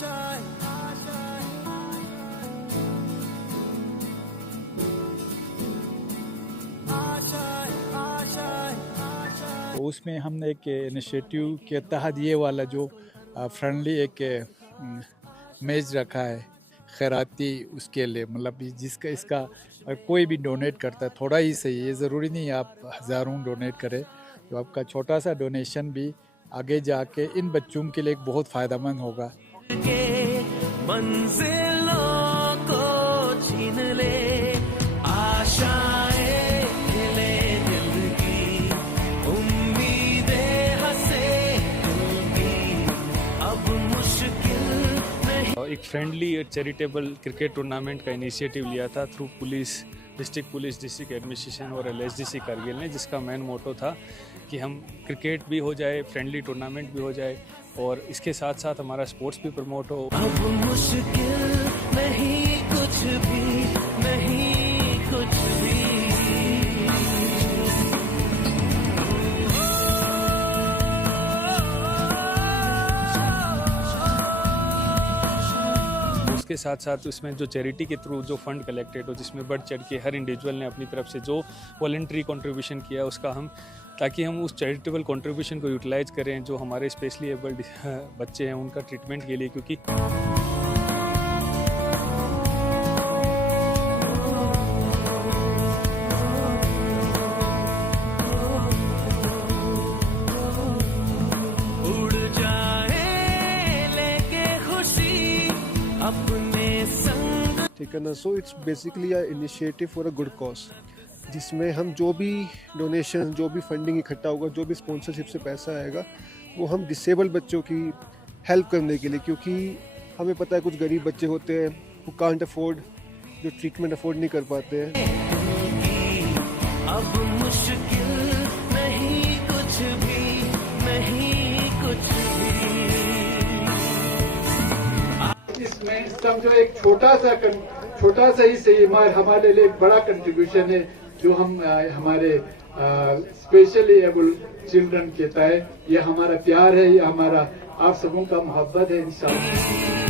तो उसमें हमने एक इनिशिएटिव के तहत ये वाला जो फ्रेंडली एक मेज रखा है खैराती उसके लिए, मतलब जिसका इसका कोई भी डोनेट करता है थोड़ा ही सही, ये ज़रूरी नहीं आप हज़ारों डोनेट करें, तो आपका छोटा सा डोनेशन भी आगे जाके इन बच्चों के लिए एक बहुत फ़ायदेमंद होगा। मंजिलों को छीन ले आशाएं खिले दिल की, उम्मीदें हंसे दिल की, अब मुश्किल नहीं। एक फ्रेंडली और चैरिटेबल क्रिकेट टूर्नामेंट का इनिशिएटिव लिया था through police, district police, district administration और LSDC कारगिल ने, जिसका मेन मोटो था कि हम क्रिकेट भी हो जाए, फ्रेंडली टूर्नामेंट भी हो जाए और इसके साथ साथ हमारा स्पोर्ट्स भी प्रमोट हो। अब मुश्किल नहीं कुछ भी, नहीं कुछ भी। उसके साथ साथ उसमें जो चैरिटी के थ्रू जो फंड कलेक्टेड हो, जिसमें बढ़ चढ़ के हर इंडिविजुअल ने अपनी तरफ से जो वॉलंटरी कंट्रीब्यूशन किया उसका हम, ताकि हम उस चैरिटेबल कंट्रीब्यूशन को यूटिलाइज करें जो हमारे स्पेशली एबल्ड बच्चे हैं उनका ट्रीटमेंट के लिए, क्योंकि ठीक है ना। So it's basically a initiative for a good cause, जिसमें हम जो भी डोनेशन, जो भी फंडिंग इकट्ठा होगा, जो भी स्पॉन्सरशिप से पैसा आएगा, वो हम डिसेबल बच्चों की हेल्प करने के लिए, क्योंकि हमें पता है कुछ गरीब बच्चे होते हैं वो कांट अफोर्ड, जो ट्रीटमेंट अफोर्ड नहीं कर पाते हैं। अब मुश्किल नहीं कुछ भी, नहीं कुछ भी। इसमें समझो एक छोटा सा ही सही हमारे लिए एक बड़ा कंट्रीब्यूशन है, जो हम हमारे स्पेशली एबल चिल्ड्रन के तहत, ये हमारा प्यार है, ये हमारा आप सबों का मोहब्बत है इंशाअल्लाह।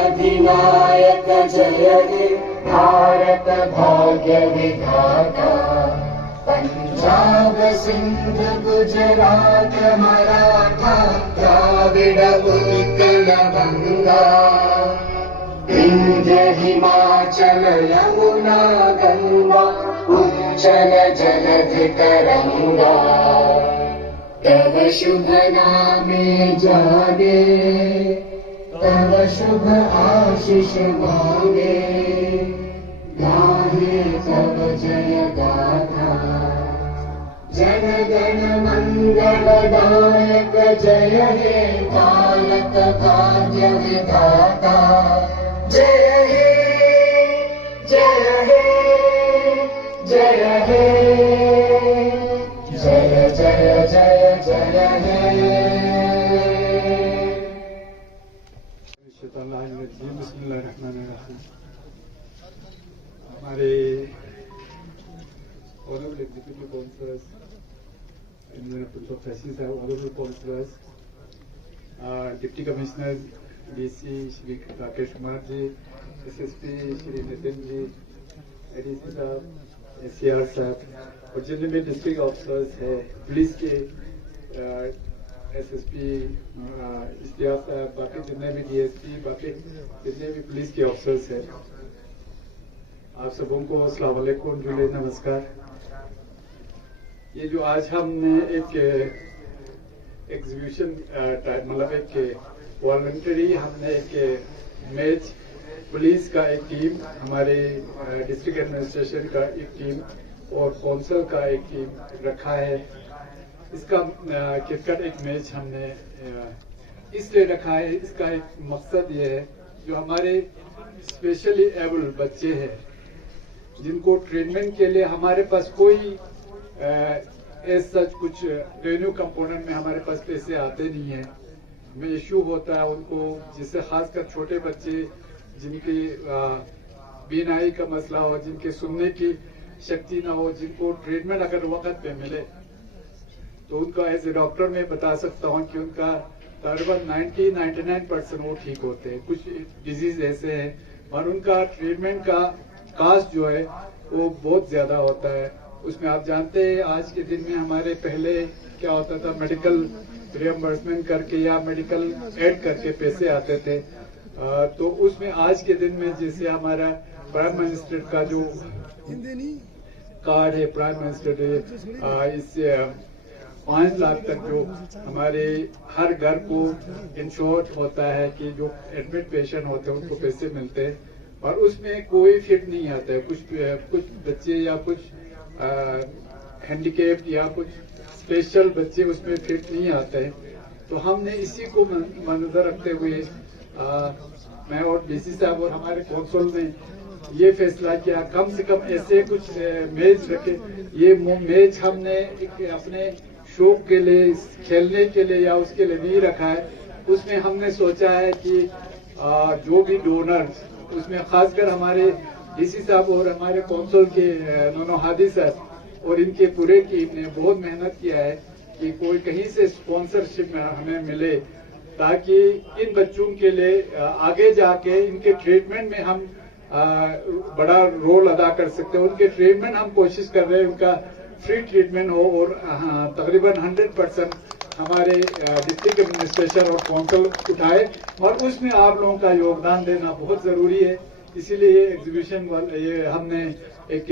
अधिनायक जय हे भारत भाग्य विधाता, पंजाब सिंध गुजरात मराठा द्राविड उत्कल गंगा, विंध्य हिमाचल यमुना गंगा उच्चल जलधि तरंगा, तव शुभ नामे जागे, तव शुभ आशीष मांगे, गाहे तव जय गाथा, जन गण मंगलदायक जय हे भारत भाग्य विधाता, जय हे जय हे जय हे, जय जय जय जय हे। हमारे honourable executive councillors, honourable councillors, deputy commissioner DC Shri Rakesh Kumar ji, SSP Shri Nitin ji, ADC साहब, SCR साहब और जितने भी डिस्ट्रिक्ट ऑफिसर्स हैं, पुलिस के SSP इश्तियाक साहब, बाकी जितने भी DSP, बाकी जितने भी पुलिस के ऑफिसर्स हैं, आप सबों को अस्सलाम वालेकुम, जुले नमस्कार। ये जो आज हमने एक एग्जीबिशन टाइप मतलब एक वॉलंटरी हमने एक मैच, पुलिस का एक टीम, हमारे डिस्ट्रिक्ट एडमिनिस्ट्रेशन का एक टीम और कौंसिल का एक टीम रखा है। इसका क्रिकेट एक मैच हमने इसलिए रखा है, इसका एक मकसद ये है जो हमारे स्पेशली एबल बच्चे हैं जिनको ट्रीटमेंट के लिए हमारे पास कोई ऐसा कुछ रेवेन्यू कंपोनेंट में हमारे पास पैसे आते नहीं है, हमें इश्यू होता है उनको, जिससे खासकर छोटे बच्चे जिनकी बीनाई का मसला हो, जिनके सुनने की शक्ति ना हो, जिनको ट्रीटमेंट अगर वक्त पे मिले तो उनका एज ए डॉक्टर मैं बता सकता हूँ कि उनका तकरीबन 99% वो ठीक होते हैं। कुछ डिजीज ऐसे हैं और उनका ट्रीटमेंट का कास्ट जो है वो बहुत ज्यादा होता है। उसमें आप जानते हैं आज के दिन में हमारे पहले क्या होता था, मेडिकल रिएम्बर्समेंट करके या मेडिकल एड करके पैसे आते थे, तो उसमें आज के दिन में जैसे हमारा प्राइम मिनिस्टर का जो कार्ड है, प्राइम मिनिस्टर इससे 5 लाख तक जो हमारे हर घर को इंश्योर्ड होता है कि जो एडमिट पेशेंट होते हैं उनको पैसे मिलते हैं और उसमें कोई फिट नहीं आता है। कुछ बच्चे या कुछ हैंडीकेप या कुछ स्पेशल बच्चे उसमें फिट नहीं आते हैं, तो हमने इसी को मद्देनजर रखते हुए मैं और DC साहब और हमारे कौंसिल ने ये फैसला किया कम से कम ऐसे कुछ मैच रखे। ये मैच हमने एक अपने शौक के लिए, खेलने के लिए या उसके लिए नहीं रखा है। उसमें हमने सोचा है कि जो भी डोनर्स, उसमें खासकर हमारे DC साहब और हमारे कौंसिल के नोनो हादी साहब और इनके पूरे टीम ने बहुत मेहनत किया है कि कोई कहीं से स्पॉन्सरशिप हमें मिले ताकि इन बच्चों के लिए आगे जाके इनके ट्रीटमेंट में हम बड़ा रोल अदा कर सकते हैं। उनके ट्रीटमेंट हम कोशिश कर रहे हैं उनका फ्री ट्रीटमेंट हो और तकरीबन 100% हमारे डिस्ट्रिक्ट एडमिनिस्ट्रेशन और कौंसिल उठाए और उसमें आप लोगों का योगदान देना बहुत जरूरी है। इसीलिए ये एग्जीबिशन ये हमने एक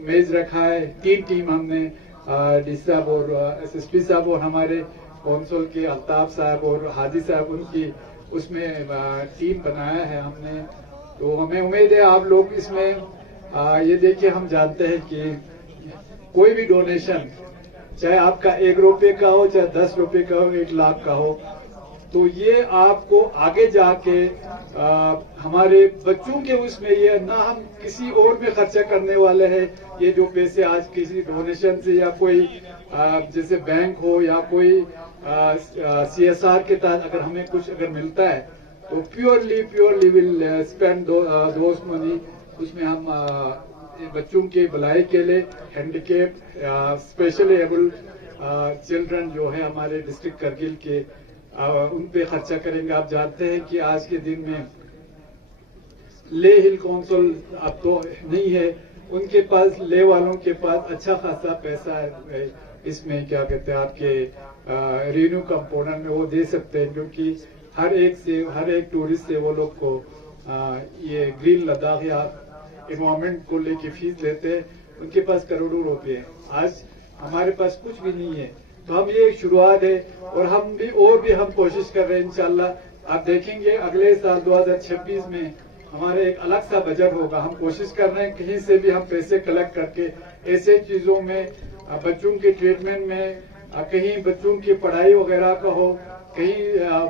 मैच रखा है। 3 टीम हमने DC साहब और SSP साहब और हमारे कौंसिल के अल्ताफ साहब और हाजी साहब उनकी उसमें टीम बनाया है हमने। तो हमें उम्मीद है आप लोग इसमें ये देखिए, हम जानते हैं कि कोई भी डोनेशन चाहे आपका 1 रुपये का हो, चाहे 10 रुपये का हो, 1 लाख का हो, तो ये आपको आगे जाके हमारे बच्चों के उसमें ये ना हम किसी और में खर्चा करने वाले हैं। ये जो पैसे आज किसी डोनेशन से या कोई जैसे बैंक हो या कोई CSR के तहत अगर हमें कुछ अगर मिलता है तो purely will spend those money. उसमें हम बच्चों के भलाई के लिए हैंडीकेप, स्पेशली एबल चिल्ड्रन जो है हमारे डिस्ट्रिक्ट करगिल के, उन पे खर्चा करेंगे। आप जानते हैं कि आज के दिन में ले हिल कौंसिल अब तो नहीं है, उनके पास, ले वालों के पास अच्छा खासा पैसा है। इसमें क्या कहते हैं आपके रेवेन्यू कंपोनेंट में वो दे सकते हैं, क्योंकि हर एक टूरिस्ट से वो लोग को ये ग्रीन लद्दाख या एनवायरमेंट को लेके फीस लेते हैं। उनके पास करोड़ों रुपए हैं। आज हमारे पास कुछ भी नहीं है, तो हम ये एक शुरुआत है और हम कोशिश कर रहे हैं। इंशाल्लाह आप देखेंगे अगले साल 2026 में हमारे एक अलग सा बजट होगा। हम कोशिश कर रहे हैं कहीं से भी हम पैसे कलेक्ट करके ऐसे चीजों में, बच्चों के ट्रीटमेंट में, कहीं बच्चों की पढ़ाई वगैरह का हो, कहीं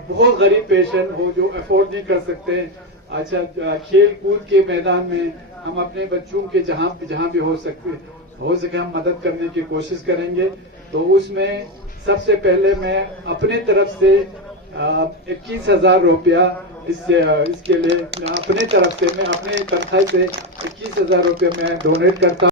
बहुत गरीब पेशेंट हो जो अफोर्ड नहीं कर सकते। अच्छा, खेल कूद के मैदान में हम अपने बच्चों के जहाँ भी हो सके हम मदद करने की कोशिश करेंगे। तो उसमें सबसे पहले मैं अपने तरफ से 21,000 रुपया इसके लिए अपने तरफ से, मैं अपने तनख्वाह से 21,000 रुपये मैं डोनेट करता हूँ।